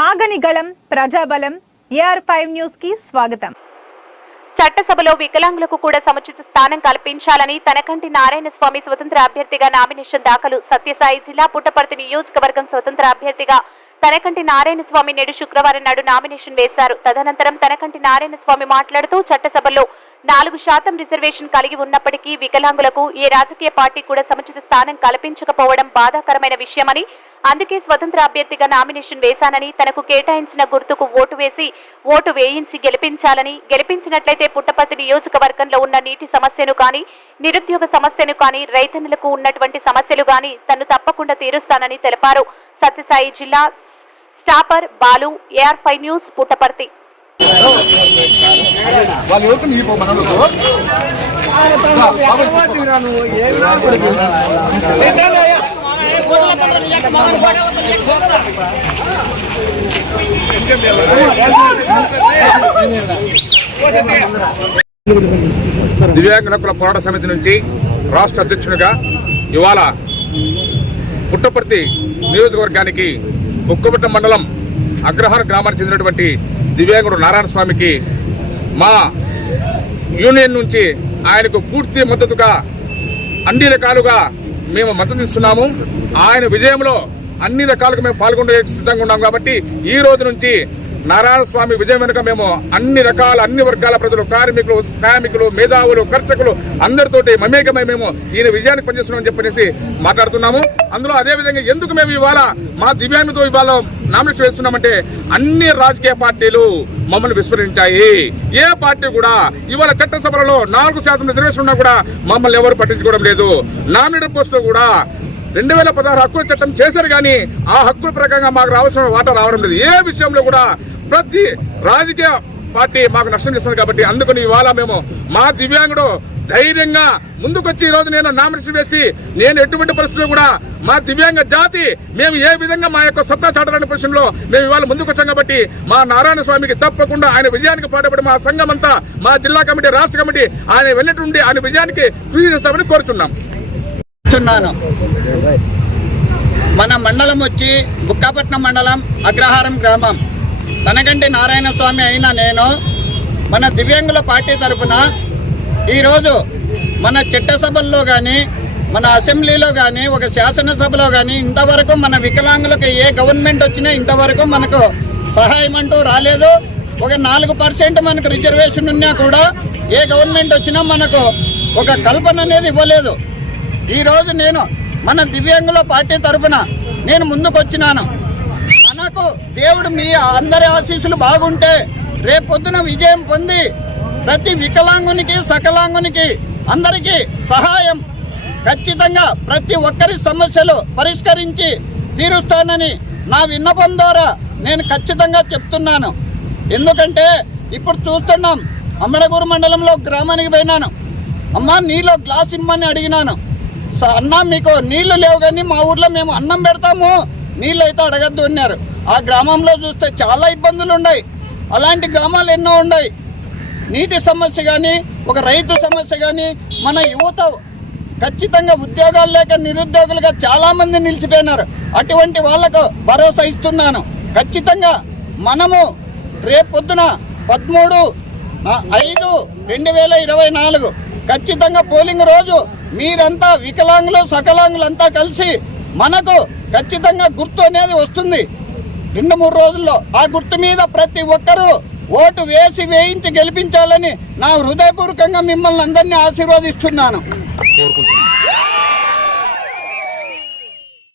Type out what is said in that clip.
ఆగని గళం ప్రజాబలం AR5 news కి స్వాగతం. చట్టసభలో వికలాంగులకు కూడా సముచిత స్థానం కల్పించాలని తనకంటి నారాయణ స్వామి స్వతంత్ర అభ్యర్థిగా నామినేషన్ దాఖలు. సత్యసాయి జిల్లా పుట్టపర్తి నియోజకవర్గం స్వతంత్ర అభ్యర్థిగా తనకంటి నారాయణ స్వామి నేడు శుక్రవారం నాడు నామినేషన్ వేశారు. తదనంతరం తనకంటి నారాయణ స్వామి మాట్లాడుతూ చట్టసభలో 4% రిజర్వేషన్ కలిగి ఉన్నప్పటికీ వికలాంగులకు ఏ రాజకీయ పార్టీ కూడా సముచిత స్థానం కల్పించకపోవడం బాధాకరమైన విషయమని, అందుకే స్వతంత్ర అభ్యర్థిగా నామినేషన్ వేశానని, తనకు కేటాయించిన గుర్తుకు ఓటు వేయించి గెలిపించాలని, గెలిపించినట్లయితే పుట్టపర్తి నియోజకవర్గంలో ఉన్న నీటి సమస్యను కానీ, నిరుద్యోగ సమస్యను కానీ, రైతన్నులకు ఉన్నటువంటి సమస్యలు కానీ తను తప్పకుండా తీరుస్తానని తెలిపారు. సత్యసాయి జిల్లా stopper Balu, AR5 news, Puttaparthi. దివ్యాంగ హక్కుల పోరాట సమితి నుంచి రాష్ట్ర అధ్యక్షునిగా ఇవాళ పుట్టపర్తి నియోజకవర్గానికి కుక్కపట్నం మండలం అగ్రహార గ్రామానికి చెందినటువంటి దివ్యాంగుడు నారాయణ స్వామికి మా యూనియన్ నుంచి ఆయనకు పూర్తి మద్దతుగా అన్ని రకాలుగా మేము మద్దతు ఇస్తున్నాము. ఆయన విజయంలో అన్ని రకాలుగా మేము పాల్గొనే సిద్ధంగా ఉన్నాం. కాబట్టి ఈ రోజు నుంచి నారాయణ స్వామి విజయం వెనుక మేము అన్ని వర్గాల ప్రజలు, కార్మికులు, శ్రామికులు, మేధావులు, కర్షకులు అందరితోటి మమేకమై మేము ఈయన విజయానికి పనిచేస్తున్నామని చెప్పనేసి మాట్లాడుతున్నాము. అందులో అదేవిధంగా ఎందుకు మేము ఇవాళ మా దివ్యాంగులతో ఇవాళ నామినేషన్ వేస్తున్నామంటే అన్ని రాజకీయ పార్టీలు మమ్మల్ని విస్మరించాయి. ఏ పార్టీ కూడా ఇవాళ చట్టసభలలో 4% రిజర్వేషన్ ఉన్నా కూడా మమ్మల్ని ఎవరు పట్టించుకోవడం లేదు. నామినేటెడ్ పోస్టులో కూడా 2016 హక్కుల చట్టం చేశారు, కానీ ఆ హక్కుల ప్రకారంగా మాకు రావాల్సిన వాటా రావడం లేదు. ఏ విషయంలో కూడా ప్రతి రాజకీయ పార్టీ మాకు నష్టం చేస్తుంది. కాబట్టి అందుకని ఇవాళ మేము మా దివ్యాంగుడు ధైర్యంగా ముందుకొచ్చి ఈరోజు నేను నామినేషన్ వేసి నేను ఎటువంటి పరిస్థితుల్లో కూడా మా దివ్యాంగ జాతి మేము ఏ విధంగా మా యొక్క సత్తా చాటరాని పొజిషన్లో మేము ఇవాళ ముందుకొచ్చాం. కాబట్టి మా నారాయణ స్వామికి తప్పకుండా ఆయన విజయానికి పాటుపడి మా సంఘం అంతా, మా జిల్లా కమిటీ, రాష్ట్ర కమిటీ ఆయన వెన్నట్టుండి ఆయన విజయానికి కృషి చేస్తామని కోరుచున్నాం. మన మండలం వచ్చి బుక్కాపట్నం మండలం అగ్రహారం గ్రామం. తనకంటి నారాయణ స్వామి అయిన నేను మన దివ్యాంగుల పార్టీ తరఫున ఈరోజు మన చట్టసభల్లో కానీ, మన అసెంబ్లీలో కానీ, ఒక శాసనసభలో కానీ ఇంతవరకు మన వికలాంగులకు ఏ గవర్నమెంట్ వచ్చినా ఇంతవరకు మనకు సహాయం అంటూ రాలేదు. ఒక 4% మనకు రిజర్వేషన్ ఉన్నా కూడా ఏ గవర్నమెంట్ వచ్చినా మనకు ఒక కల్పన అనేది ఇవ్వలేదు. ఈరోజు నేను మన దివ్యాంగుల పార్టీ తరఫున నేను ముందుకు వచ్చినాను. మనకు దేవుడు మీ అందరి ఆశీస్సులు బాగుంటే రేపొద్దున విజయం పొంది ప్రతి వికలాంగునికి, సకలాంగునికి అందరికీ సహాయం ఖచ్చితంగా ప్రతి ఒక్కరి సమస్యలు పరిష్కరించి తీరుస్తానని నా విన్నపం ద్వారా నేను ఖచ్చితంగా చెప్తున్నాను. ఎందుకంటే ఇప్పుడు చూస్తున్నాం, అమ్మడగూరు మండలంలో గ్రామానికి పోయినాను. అమ్మ నీళ్ళు గ్లాస్ ఇమ్మని అడిగినాను. అన్న మీకు నీళ్లు లేవు, కానీ మా ఊర్లో మేము అన్నం పెడతాము, నీళ్ళు అయితే అడగద్దు అన్నారు. ఆ గ్రామంలో చూస్తే చాలా ఇబ్బందులు ఉన్నాయి. అలాంటి గ్రామాలు ఎన్నో ఉన్నాయి. నీటి సమస్య కానీ, ఒక రైతు సమస్య కానీ, మన యువత ఖచ్చితంగా ఉద్యోగాలు లేక నిరుద్యోగులుగా చాలామంది నిలిచిపోయినారు. అటువంటి వాళ్లకు భరోసా ఇస్తున్నాను. ఖచ్చితంగా మనము రేపొద్దున 13/5/2024 ఖచ్చితంగా పోలింగ్ రోజు మీరంతా వికలాంగులు, సకలాంగులంతా కలిసి మనకు ఖచ్చితంగా గుర్తు అనేది వస్తుంది 2-3 రోజుల్లో. ఆ గుర్తు మీద ప్రతి ఒక్కరూ ఓటు వేయించి గెలిపించాలని నా హృదయపూర్వకంగా మిమ్మల్ని అందరినీ ఆశీర్వదిస్తున్నాను.